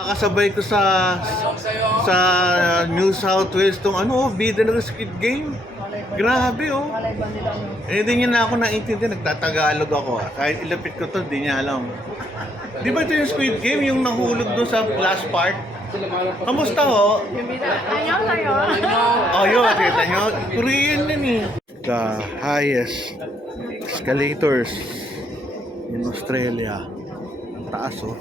Nakasabay ko sa New South Wales tong bida ng Squid Game. Grabe oh. Eh hindi niya na ako naintindihan, nagtatagalog ako Kahit ilapit ko to, hindi niya alam. Di ba ito yung Squid Game, yung nahulog doon sa last part? Kamusta ho? Oh, yun, kita nyo. Korean yun eh. The highest escalators in Australia. Ang taas oh.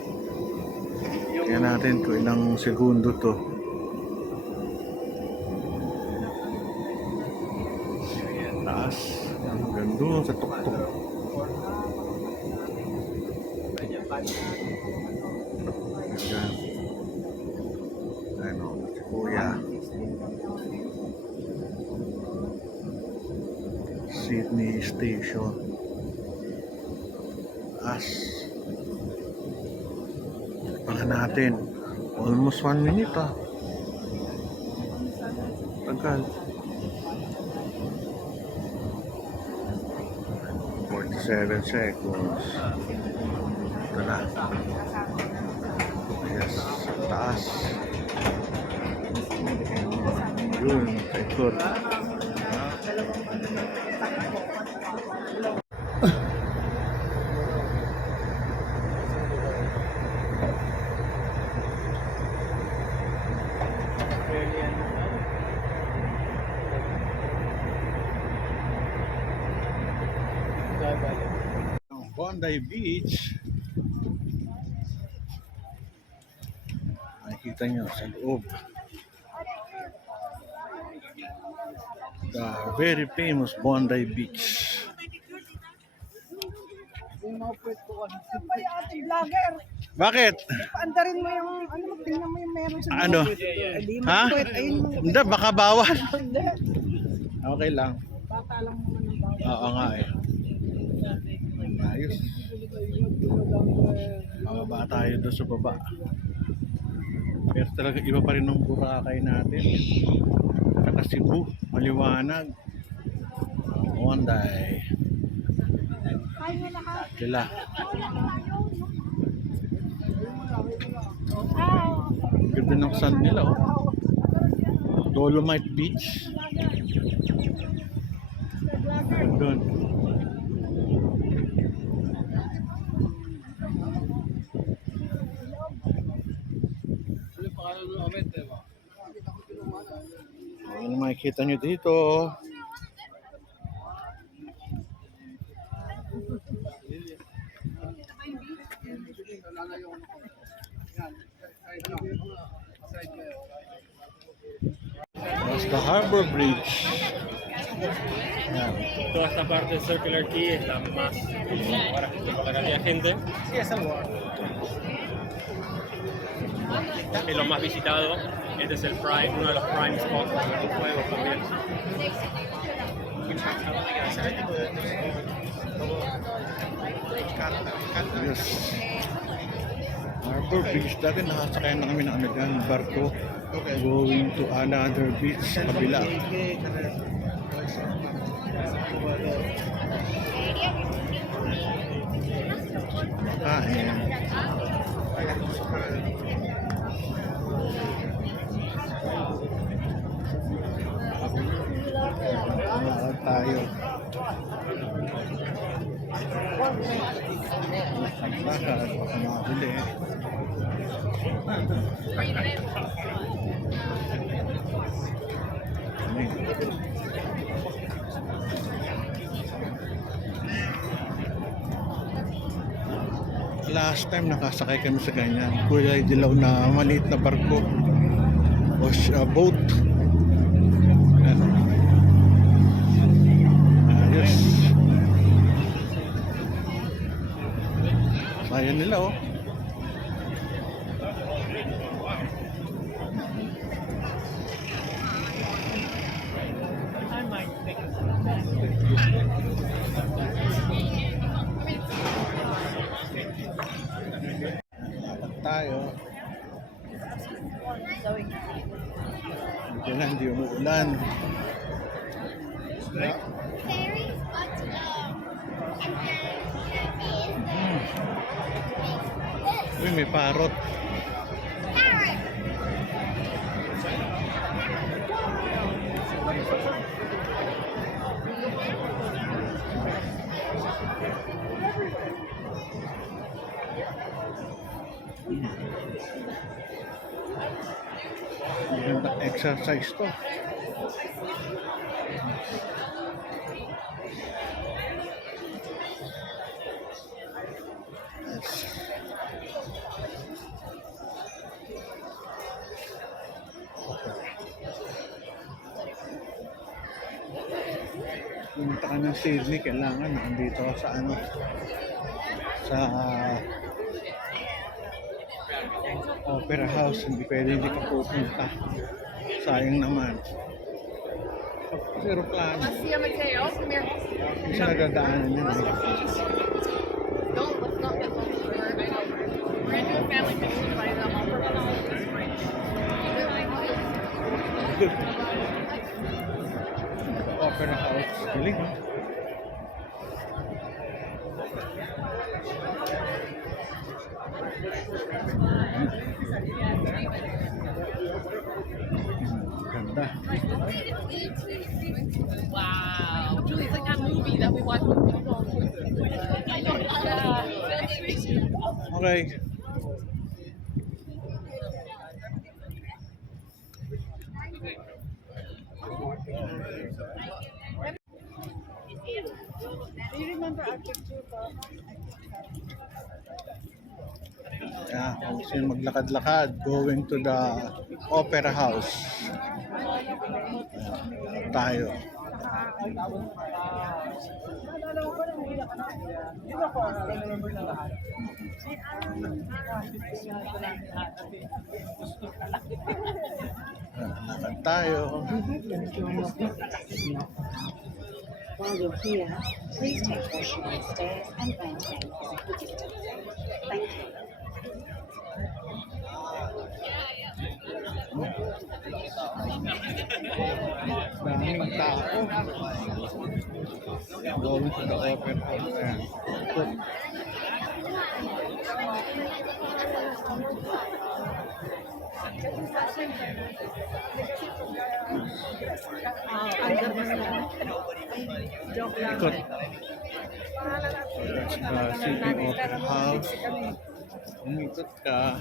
Tingnan natin kung ilang segundo to. Taas. Hanggang doon sa tuktok. Ayan. Ano, si Kuya. Sydney Station. Taas. Pangan natin. Almost 1 minute Tagal. 47 seconds. Ito na. Yes. Taas. Yun. Ikot. Bondi Beach. Nakikita nyo sa loob. The very famous Bondi Beach. Bakit? Paandarin mo yung tingnan mo yung meron sa Ano? Ha? Hindi, baka bawal. Okay lang. Bata lang naman ng bawal. Oo nga eh. Ayos. Mababa tayo doon sa baba. Pero talaga iba pa rin ng Boracay natin. Saka Cebu, maliwanag. Bondi. Sila. Ganda ng sand nila Dolomite Beach. Doon. Ano makikita nyo dito? That's the Harbor Bridge. Yan. Toda esta parte del Circular Quay está más para la cantidad de gente. Sí, es algo. Es lo más visitado. Este es el Prime, uno de los Prime Spots de los juegos también. Yes. Harbor Bridge. Dati nakasakay na kami ng barko. Going to another beach sa kabila. Malakad tayo. Bakit? Baka makahuli Last time nakasakay kami sa ganyan, kulay dilaw na maliit na barko o boat. Ano? Ayos. Sayang nila tayo. Hindi na, hindi umuulan. Uy, may parrot. Magandang exercise to. Pumunta ka ng Sydney, kailangan nandito ka sa ano, sa Opera House. Hindi pwede hindi ka pupunta. Sayang naman. Pero plano. Masih Mateo, come here. Hindi siya nagdadaanan yun. Let's not get lost. We're gonna do a family picture by the Opera House. Good. Opera House. Galing, ha? Ganda. Wow. Julie, it's like that movie that we watched with people. Okay. Do you remember our picture ko? Yeah, kung sino maglakad-lakad, going to the Opera House. Tayo. Lakad tayo. While you're here, please take caution on stairs and maintain physical distance. Thank you. Daming tao. Going to the Opera House. Ayan. Good. Joke lang. Ikot. That's the City Opera House. Umikot ka.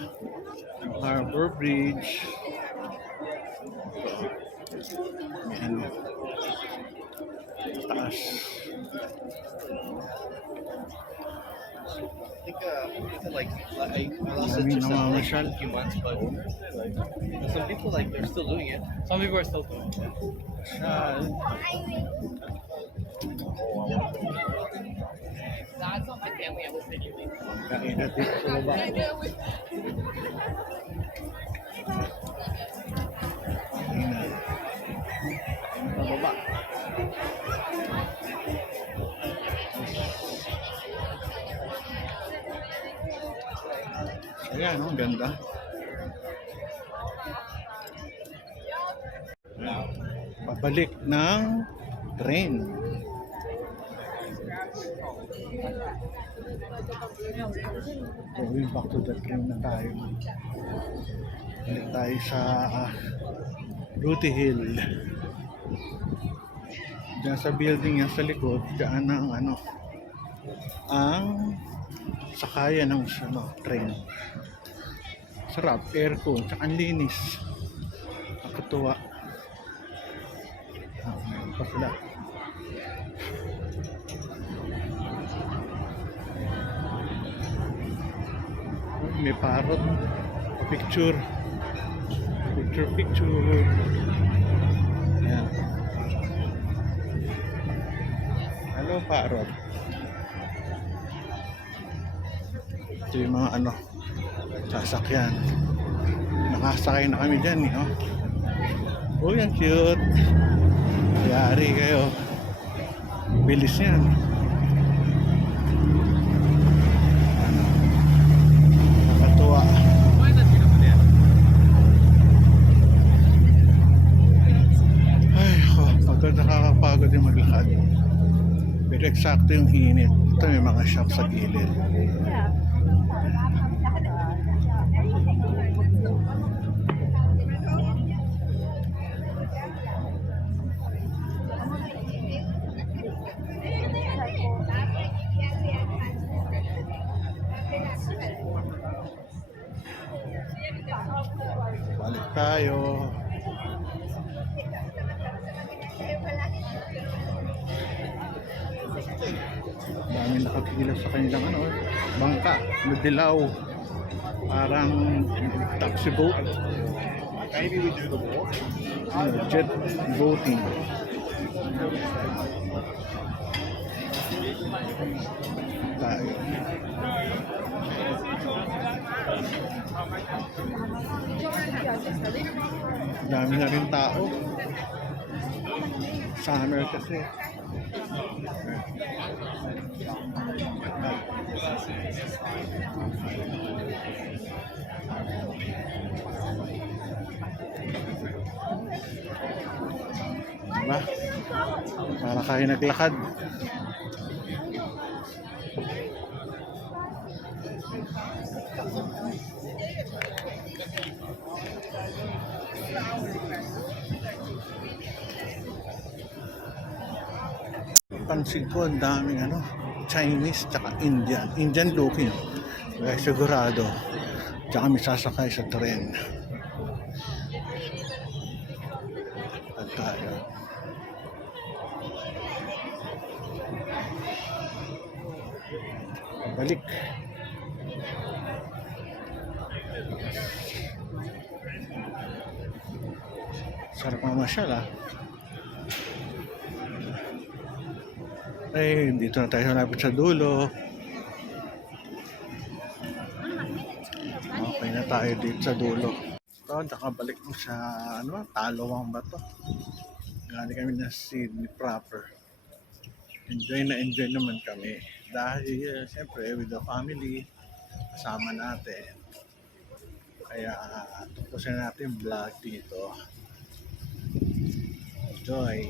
Harbor Bridge. Ayan. Taas. Daming namamasyal. Some people like they're still doing it. Some people are still doing it. Masyal. That's not my family. I was thinking. Kainat dito sa baba. Kainat. Sa baba. Ayan, ang ganda. Pabalik ng train. Going back to the train na tayo. Balik tayo sa Ruti Hill. Diyan sa building yan sa likod, diyan ang ang sakayan ng train. Sarap, aircon, tsaka ang linis. Nakatuwa. Meron pa sila. May parrot. Picture. Picture. Ayan. Hello, parrot. Ito yung mga sasakyan. Nakasakay na kami dyan, oh. Oh, yan cute. Yari kayo. Bilis yan. Nakatuwa. Ay, pagod, nakakapagod yung maglakad. Pero eksakto yung init. Ito may mga shop sa gilid. Balik tayo. Dami nakapila sa kanilang bangka na dilaw. Parang taxi boat. Maybe we do the walk. Jet boating. Tayo. Dami na rin tao. Summer kasi. Diba? Para kayo naglakad. Pansin ko ang daming Chinese tsaka Indian looking. Kaya sigurado. Tsaka may sasakay sa tren. At tayo. Balik. Sarap mamasyal Eh, dito na tayo malapit sa dulo. Okay na tayo dito sa dulo. Ito, nakabalik mo sa Talawang ba to? Galing kami na Sydney proper. Enjoy naman kami. Dahil, siyempre, with the family, kasama natin. Kaya, tapusin natin vlog dito. Enjoy!